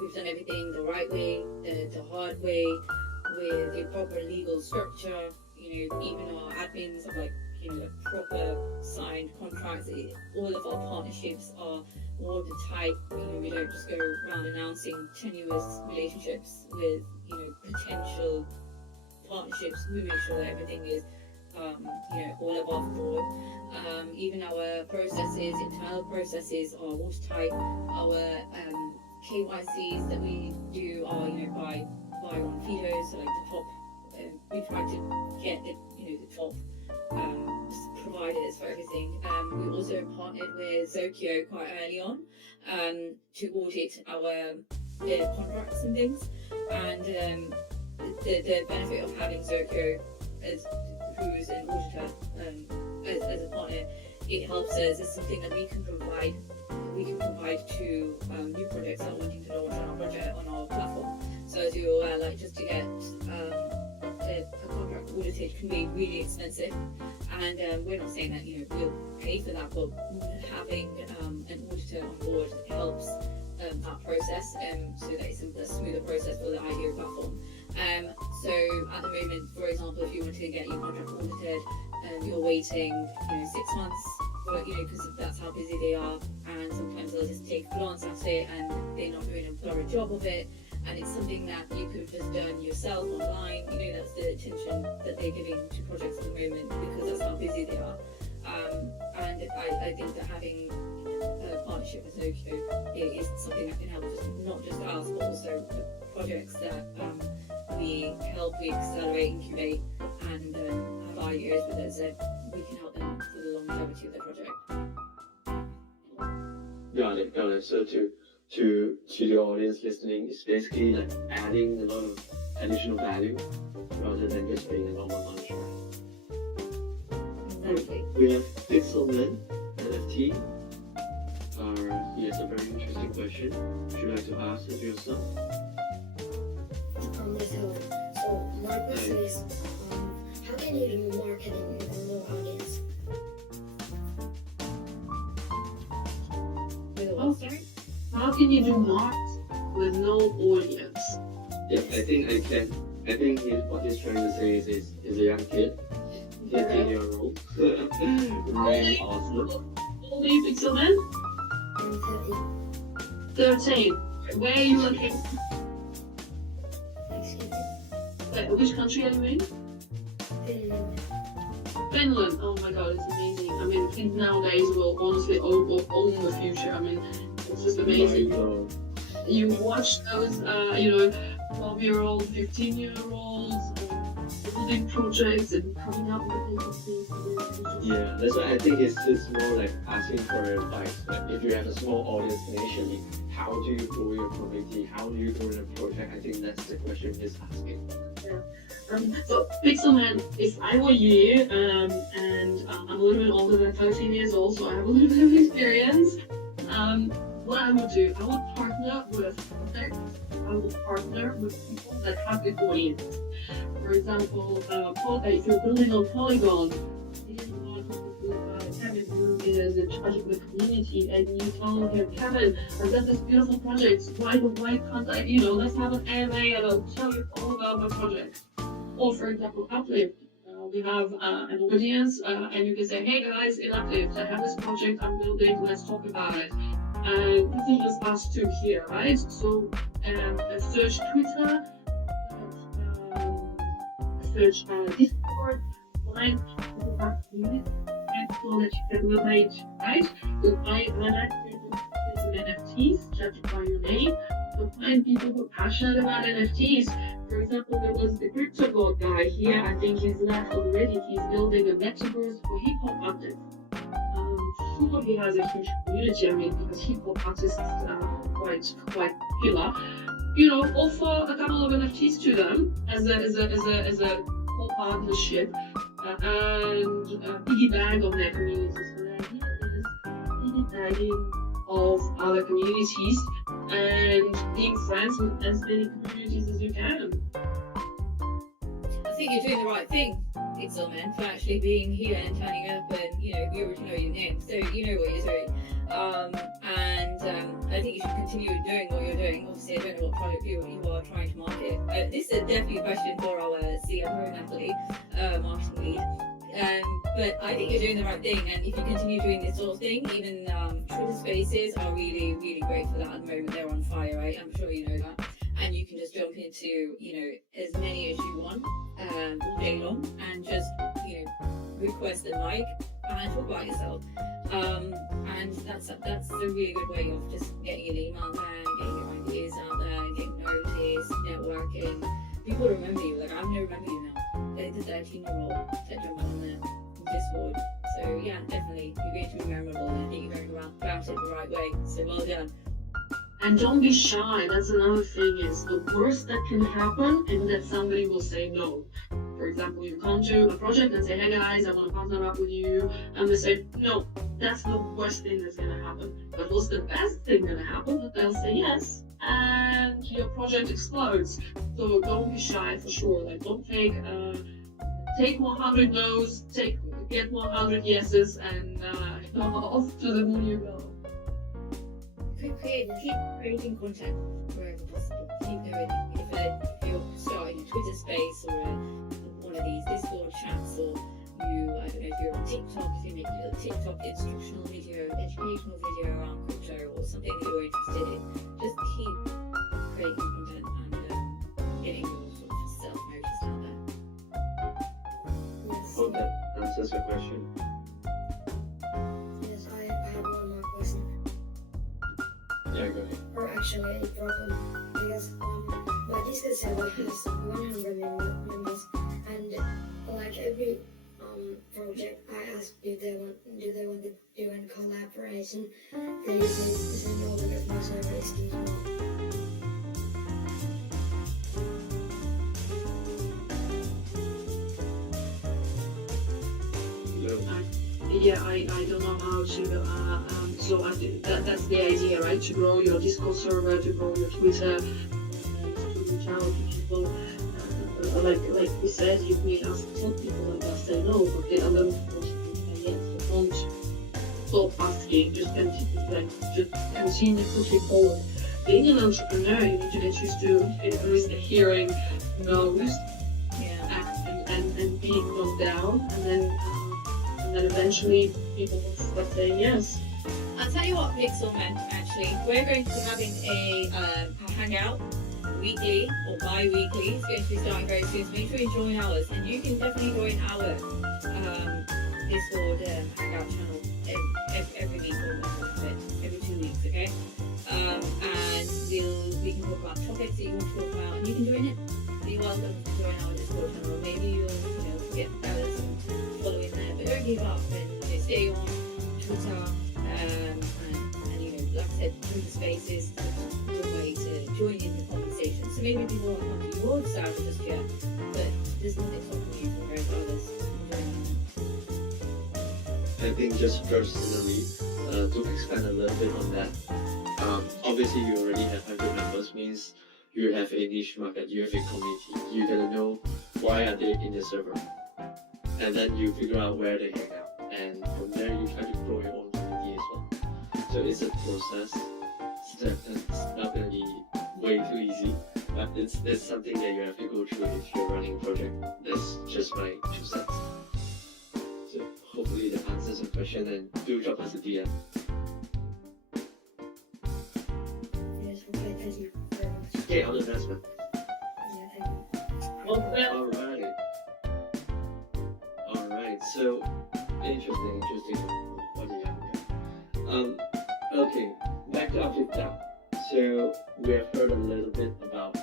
We've done everything the right way, the hard way, with a proper legal structure. Even our admins have proper signed contracts. All of our partnerships are watertight. We don't just go around announcing tenuous relationships with potential partnerships. We make sure that everything is all above board. Even our processes, internal processes are watertight. Our KYCs that we do are by on Fido, so the top. We try to get the top providers for everything. We also partnered with Zokyo quite early on to audit our contracts and things. And the benefit of having Zokyo who's an auditor as a partner, it helps us. It's something that we can provide to new projects that are wanting to launch on our platform. So as you're aware, just to get a contract audited can be really expensive, and we're not saying that we'll pay for that, but having an auditor on board helps that process, so that it's a smoother process for the IDEO platform. So at the moment, for example, if you want to get your contract audited, you're waiting 6 months, because that's how busy they are, and sometimes they'll just take a glance at it and they're not doing a thorough job of it. And it's something that you could have just done yourself online. That's the attention that they're giving to projects at the moment, because that's how busy they are. And I think that having a partnership with Zokyo is something that can help not just us, but also the projects that we accelerate, incubate, and have ideas with us, that we can help them for the longevity of the project. Got it. So to the audience listening, it's basically adding a lot of additional value rather than just being a normal launcher. Exactly. We have Pixelman NFT. He has a very interesting question. Would you like to ask it yourself? So my question is, how can you do marketing with a low audience? With a what, sorry? How can you do marketing with no audience? Yeah, I think I can. I think what he's trying to say is a young kid, 18-year-old. Really awesome. How old are you, Pixelman? I'm 13. Where are you located? Excuse me. Wait, which country are you in? Finland. Finland. Oh my god, it's amazing. I mean, kids nowadays will honestly own the future. I mean, it's just amazing. You watch those, 12-year-old, 15-year-olds building projects and coming up with things. Yeah, that's why I think it's more like asking for advice. If you have a small audience initially, how do you grow your community? How do you grow your project? I think that's the question he's asking. So Pixelman, if I were you, and I'm a little bit older than 13 years old, so I have a little bit of experience, what I would do, I would partner with projects, I would partner with people that have the audience. For example, if you're building on Polygon, Kevin, who is in charge of the community, and you tell him, Kevin, I've got this beautiful project, why can't I, let's have an AMA and I'll tell you all about my project. Or for example, Uplift, we have an audience, and you can say, hey guys, in Uplift, I have this project I'm building, let's talk about it. And this is just us two here, right? So search Twitter, search Discord, find people that community, and so that you can relate, right? So I'm actually with NFTs, judging by your name. So find people who are passionate about NFTs. For example, there was the crypto god guy here. I think he's left already. He's building a metaverse for hip hop artists. Sure, he has a huge community. I mean, because hip hop artists are quite popular. You know, offer a couple of NFTs to them as a partnership and piggyback on their community. So the idea is piggybacking of other communities and being friends with as many communities as you can. I think you're doing the right thing, Pixel Man, for actually being here and turning up, and you already know your name, so you know what you're doing. I think you should continue doing what you're doing. Obviously, I don't know what product you are trying to market. This is definitely a question for our CMO, Natalie, marketing lead. But I think you're doing the right thing, and if you continue doing this sort of thing, even Twitter Spaces are really, really great for that at the moment. They're on fire, right? I'm sure you know that. And you can just jump into, as many as you want all day long, and just, request a mic and talk about yourself. And that's a really good way of just getting your name out there, getting your ideas out there, getting noticed, networking. People remember you. Like, I'm gonna remember you now. The 13-year-old that jumped on the Discord. So yeah, definitely, you're going to be memorable, and I think you're going about it the right way. So well done. And don't be shy. That's another thing, is the worst that can happen is that somebody will say no. For example, you come to a project and say, hey guys, I want to partner up with you, and they say no. That's the worst thing that's going to happen. But what's the best thing going to happen? That they'll say yes, and your project explodes. So don't be shy, for sure. Like, don't take 100 no's, get 100 yeses, and off to the moon you go. Keep creating content wherever possible. Keep doing it. If you're starting a Twitter space or one of these Discord chats, or I don't know, if you're on TikTok, if you make a TikTok instructional video, educational video around crypto, or something that you're interested in, just keep creating content and getting your sort of self-noticed out there. Yes. Hope that answers your question. Yes, I have one more question. Yeah, go ahead. Or actually a problem, because my Discord server has 100 members, and like every project I ask do they want to do in collaboration, they say no because my server is too small. Yeah, I don't know how to, so that's the idea, right? To grow your Discord server, to grow your Twitter, to reach out to people. Like we said, you may ask some people and they'll say no, but the other people say yes. So don't stop asking, just continue pushing forward. Being an entrepreneur, you need to get used to at least hearing no's, and being knocked down, and then eventually people will start saying yes. I'll tell you what, Pixel Man, actually, we're going to be having a hangout weekly or bi-weekly. It's going to be starting very soon, so make sure you join ours, and you can definitely join our Discord hangout channel every week or every 2 weeks, okay? And we can talk about topics that you want to talk about, and you can join it. So you're welcome to join our Discord channel. Maybe you'll get fellas and follow in there, but don't give up, and stay on Twitter, and like I said, Twitter Spaces is a good way to join in the conversation. So maybe people won't come to your side just yet, but there's nothing stopping you from going to others and joining in. I think just personally, to expand a little bit on that, obviously you already have 100 members, means you have a niche market, you have a community, you gotta know why are they in the server, and then you figure out where they hang out, and from there you try to grow your own community as well. So it's a process. It's not gonna be way too easy, but it's something that you have to go through if you're running a project. That's just my 2 cents. So hopefully that answers your question, and do drop us a DM. Yes, okay, thank you very much. Okay, all the best, man. Yeah, thank you. Alright, so interesting. What do you have here? Okay, back to Profit Dab. So we have heard a little bit about the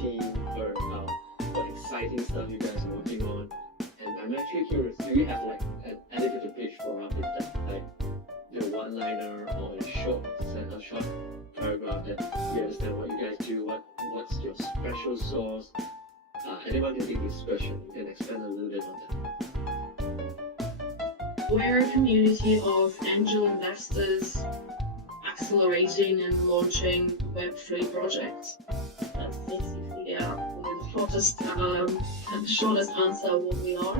team, heard about what exciting stuff you guys are working on, and I'm actually curious. Do you have like an elevator pitch for Profit Dab, like the one-liner or a short paragraph that you understand what you guys do, what's your special sauce? Anyone you think is special, you can expand a little bit on that. We're a community of angel investors accelerating and launching Web3 projects. That's basically the shortest and shortest answer what we are.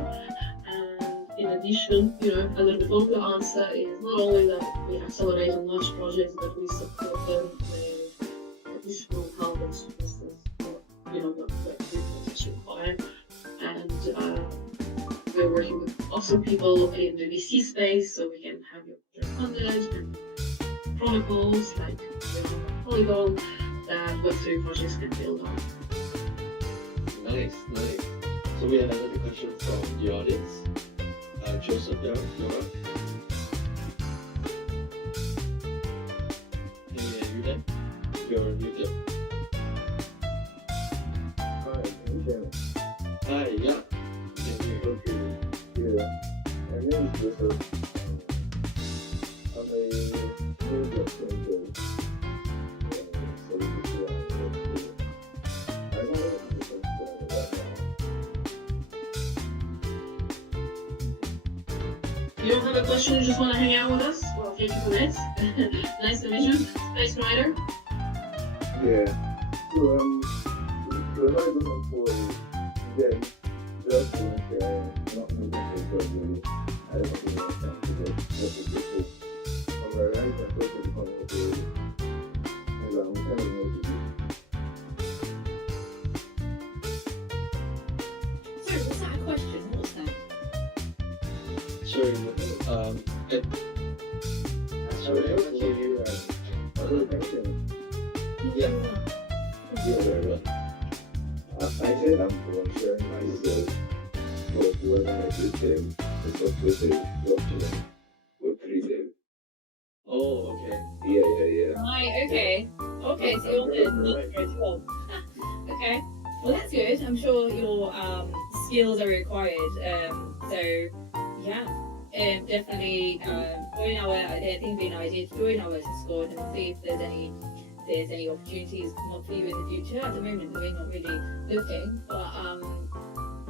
And in addition, a little bit longer answer is not only that we accelerate on large projects, but we support them with additional help and services for what Web3 projects require. And we're working with awesome people in the VC space, so we can have your project funded and protocols like Polygon that Web3 projects can build on. Nice. So we have another question from the audience. Joseph there, Nora. Hey, you there? You're muted. Hi, can you hear me? Hi, yeah. Can you go through? Yeah, my name is Joseph. I'm a new blockchain build. Solidity and Web3. I don't know if you can share it right now. You don't have a question, you just want to hang out with us? Well, thank you for this. Nice to meet you, Space Rider. Yeah. So, we're not even employed. Again, just volunteering, not moving to a job really. I don't think it's time to work with people. I'm a right and social economic and I'm kind of new to this. Sorry, was that a question? What was that? Sorry, Sorry, I was here. Other question. yeah. Yeah, right. I said I'm volunteering myself for whoever has this game, the software blockchain, Web3 game. Oh, okay. Yeah. Right, okay. Okay, so you're the job. Okay. Well, that's good. I'm sure your skills are required. So, yeah. Definitely join our, I think it'd be an idea to join our Discord and see if there's any opportunities come up for you in the future. At the moment, we're not really looking, but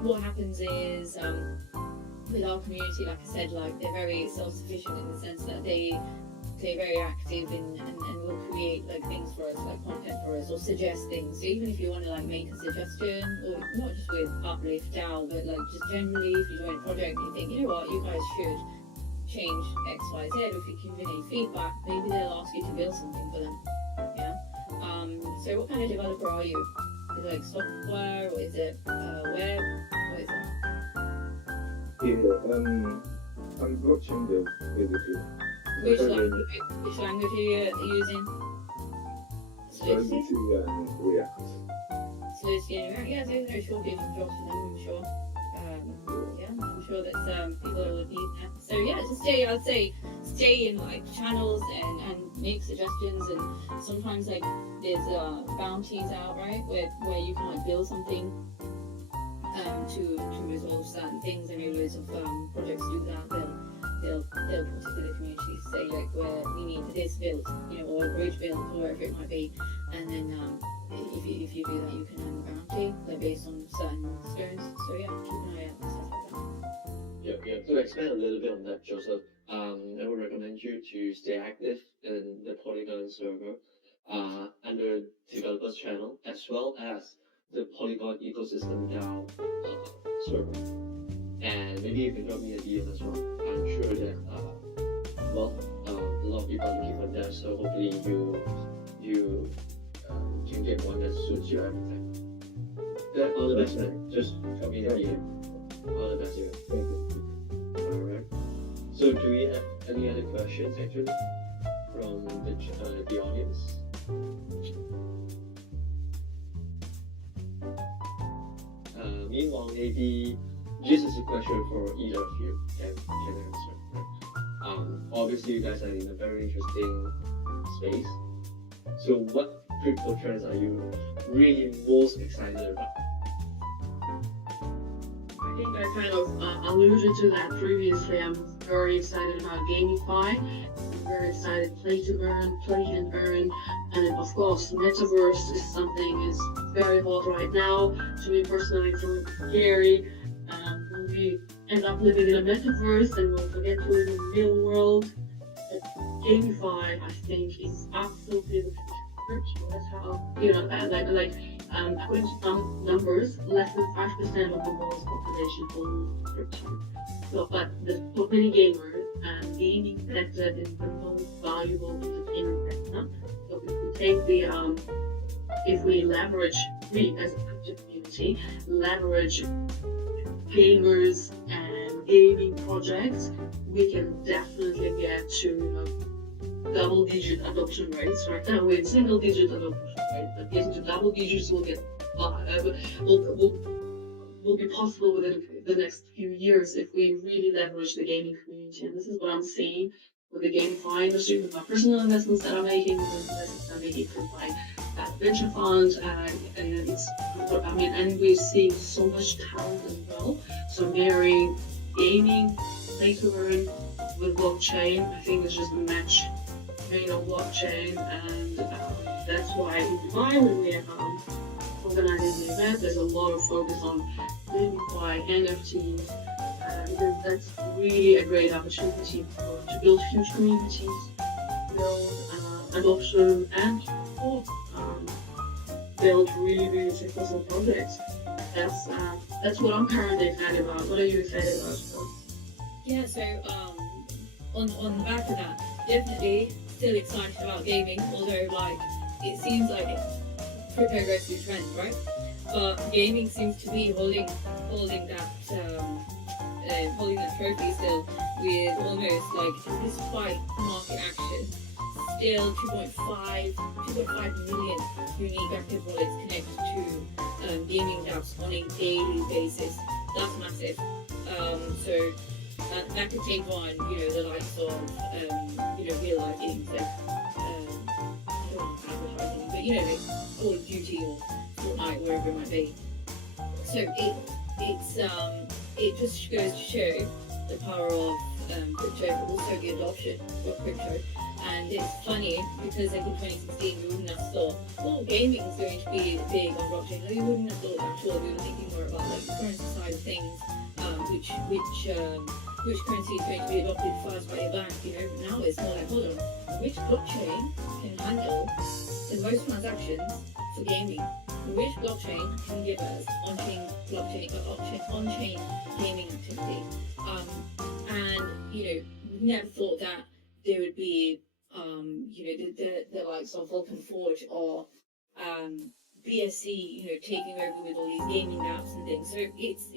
what happens is with our community, like I said, like they're very self-sufficient in the sense that they're very active and will create like things for us, like content for us, or suggest things. So even if you want to like make a suggestion, or not just with Uplift DAO, but like just generally, if you join a project and you think, you know what, you guys should change X, Y, Z, or if you give any feedback, maybe they'll ask you to build something for them. Yeah. So what kind of developer are you? Is it like software, or is it web? What is it? Yeah, I'm blockchain build, basically. Which language are you using? Solidity and React. Solidity and React. Yeah, those are sure different jobs for them, I'm sure. Yeah, I'm sure that people will need that. So yeah, I'd say stay in like channels and make suggestions, and sometimes like there's bounties out, right, where you can like build something to resolve certain things, and loads of projects do that. They'll put it to the community to say like where we need this built, or a bridge built, or wherever it might be, and then if you do that, you can earn a bounty like based on certain stones. So yeah, keep an eye out and stuff like that. Yeah. To expand a little bit on that, Joseph, I would recommend you to stay active in the Polygon server under developers channel, as well as the Polygon ecosystem DAO server. And maybe you can drop me a DM as well. I'm sure that a lot of people are looking for that, so hopefully you can get one that suits you everything. Yeah, all the best, man. Just drop me a DM. All the best, you. Thank you. Alright. So do we have any other questions actually from the audience? Meanwhile, maybe this is a question for either of you can answer. Obviously, you guys are in a very interesting space. So what crypto trends are you really most excited about? I think I kind of alluded to that previously. I'm very excited about GameFi. I'm very excited play to earn, play and earn, and then of course metaverse is something is very hot right now. To me personally, it's a little scary. When we end up living in a metaverse and we'll forget to live in the real world. But GameFi, I think, is absolutely the future. That's how according to some numbers, less than 5% of the world's population owns crypto. So, but there's so many gamers, and gaming sector is the most valuable entertainment sector. So if we take the, if we leverage, we as a crypto community, leverage gamers and gaming projects, we can definitely get to double-digit adoption rates. Right now we're in single-digit adoption rates, but getting to double digits will be possible within the next few years if we really leverage the gaming community. And this is what I'm seeing with the GameFi industry, with my personal investments that I'm making, with the investments I'm making from my venture fund, and it's, I mean, and we're seeing so much talent as well. So marrying gaming, play to earn with blockchain, I think it's just a match made on blockchain, and that's why in Dubai when we are organizing the event, there's a lot of focus on GameFi, NFTs, because that's really a great opportunity to build huge communities, build adoption, and build really successful projects. That's what I'm currently excited about. What are you excited about? Yeah, so on the back of that, definitely still excited about gaming, although like it seems like crypto goes through trends, right? But gaming seems to be holding that trophy still, with almost like, despite market action, still 2.5 million unique active wallets connected to gaming apps on a daily basis. That's massive. So that could take on, the likes of, real life games like, I don't want to advertise any, but like Call of Duty or Fortnite, wherever it might be. So it just goes to show the power of crypto, but also the adoption of crypto. And it's funny because like in 2016 we wouldn't have thought, gaming is going to be big on blockchain. We wouldn't have thought that at all. We were thinking more about like the currency side of things, which currency is going to be adopted first by your bank. Now it's more like, hold on, which blockchain can handle the most transactions for gaming? Which blockchain can give us on-chain gaming activity? And we never thought that there would be the likes of Vulcan Forge or BSC, taking over with all these gaming apps and things. So it's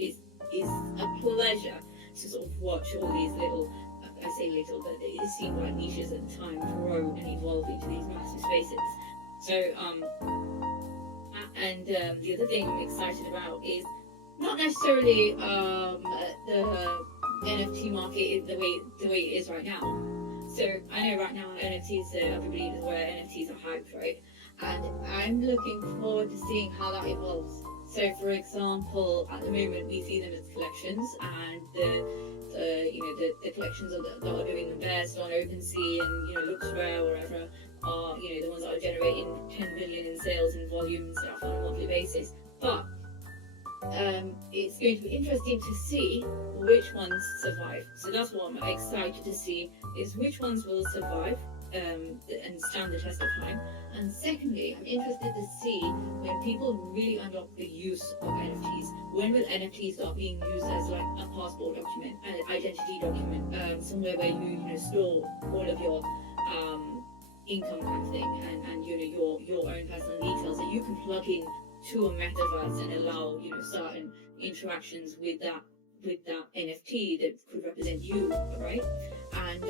a pleasure to sort of watch all these little, I say little, but it seemed like niches at the time grow and evolve into these massive spaces. So the other thing I'm excited about is not necessarily the NFT market the way it is right now. So I know right now NFTs, everybody is aware NFTs are hyped, right? And I'm looking forward to seeing how that evolves. So for example, at the moment we see them as collections, and the collections that are doing the best on OpenSea and LooksRare or wherever are the ones that are generating 10 billion in sales and volumes on a monthly basis. But it's going to be interesting to see which ones survive. So that's what I'm excited to see, is which ones will survive and stand the test of time. And secondly, I'm interested to see when people really unlock the use of NFTs. When will NFTs start being used as like a passport document, an identity document, somewhere where you store all of your income kind of thing, and your own personal details that you can plug in to a metaverse and allow certain interactions with that NFT that could represent you, right? And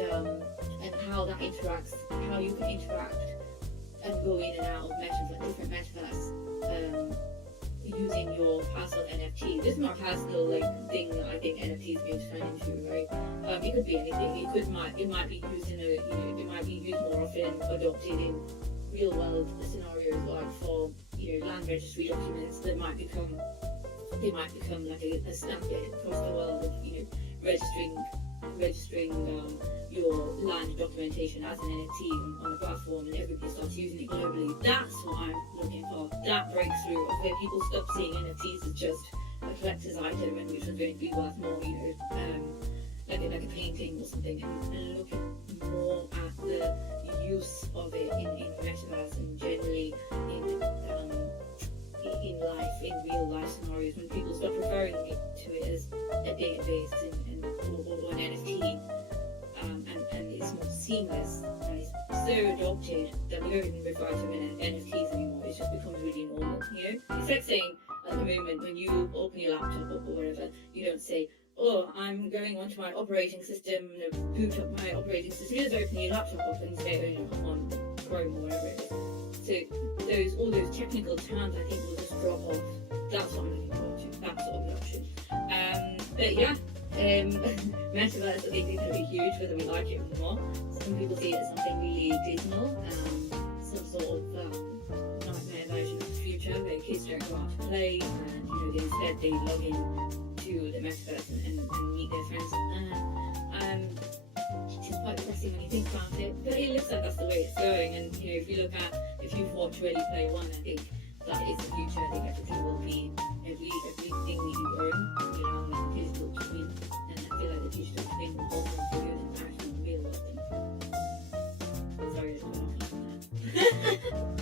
how that interacts, how you can interact and go in and out of different metaverse using your personal NFT. This is not a personal thing that I think NFT is going to turn into, right? It could be anything. It might be used in it might be used more often, adopted in real world scenarios like for land registry documents that might become like a standard across the world of registering your land documentation as an NFT on a platform, and everybody starts using it globally. That's what I'm looking for. That breakthrough of where people stop seeing NFTs as just a collector's item and which was going to be worth more, like a painting or something, and look more at the use of it in metaverse and generally in life, in real life scenarios, when people stop referring to it as a database or an NFT, and it's more seamless and it's so adopted that we don't even refer to them as NFTs anymore. It just becomes really normal, It's like saying at the moment when you open your laptop or whatever, you don't say, oh, I'm going onto my operating system, boot up my operating system. You just open your laptop up and say, I'm on Chrome or whatever it is. So all those technical terms I think will just drop off. That's what I'm looking forward to, that sort of adoption. But yeah, metaverse I think is going to be huge whether we like it or not. Some people see it as something really dismal, some sort of nightmare version of the future where kids don't go out to play and instead they log in to the metaverse and meet their friends. It's quite depressing when you think about it, but it looks like that's the way it's going. And if you've watched Ready Player One, I think that is the future. I think everything will be everything that you own, like a digital twin, and I feel like the digital twin will hold on for you than actually the real world thing. Sorry, I don't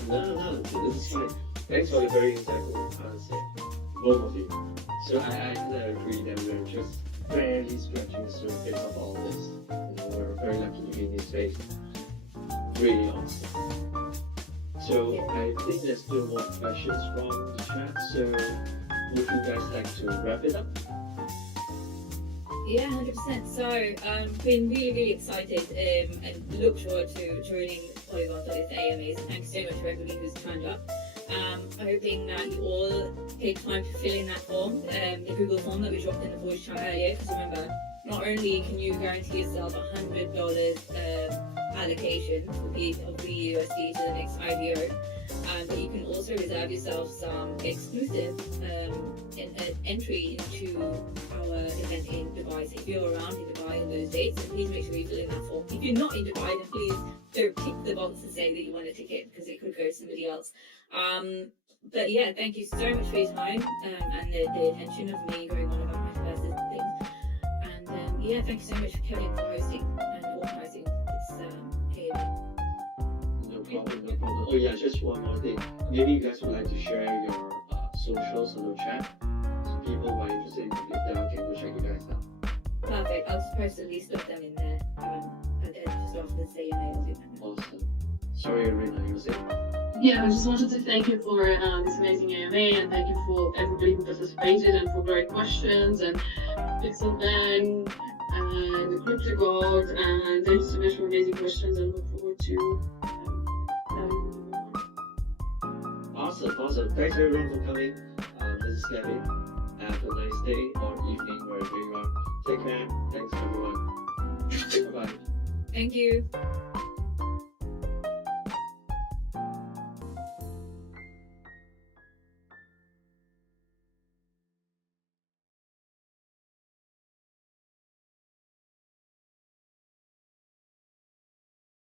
know. No, this is fine. Thanks for the very insightful answer, both of you. So I agree that we're just barely scratching the surface of all this. We're very lucky to be in this space. Really awesome. So I think there's still more questions from the chat. So would you guys like to wrap it up? Yeah, 100%. So been really excited and look forward to joining Polygon for this AMAs. Thanks so much for everybody who's turned up. I'm hoping that you all take time to fill in that form, the Google form that we dropped in the voice chat earlier, because remember, not only can you guarantee yourself $100 allocation of BUSD to the next IDO, but you can also reserve yourself some exclusive entry into our event in Dubai. So if you're around in Dubai on those dates, then please make sure you fill in that form. If you're not in Dubai, then please don't tick the box and say that you want a ticket, because it could go to somebody else. But yeah, thank you so much for your time and the attention of me going on about metaverses and things. And yeah, thank you so much, Kevin, for hosting and organising this No problem. Oh yeah, just one more thing. Maybe you guys would like to share your socials on the chat, so people who are interested in it down can go check you guys out. Perfect. I'll just post a list of them in there just after the AMA. I'll do that. Awesome. Sorry, Irina, you were saying? Yeah, I just wanted to thank you for this amazing AMA, and thank you for everybody who participated and for great questions, and Pixel Ben and the Crypto God, and thanks so much for amazing questions, and look forward to having you on. Awesome. Thanks everyone for coming. This is Kevin. Have a nice day or evening wherever you are. Take care. Thanks everyone. Bye-bye. Thank you.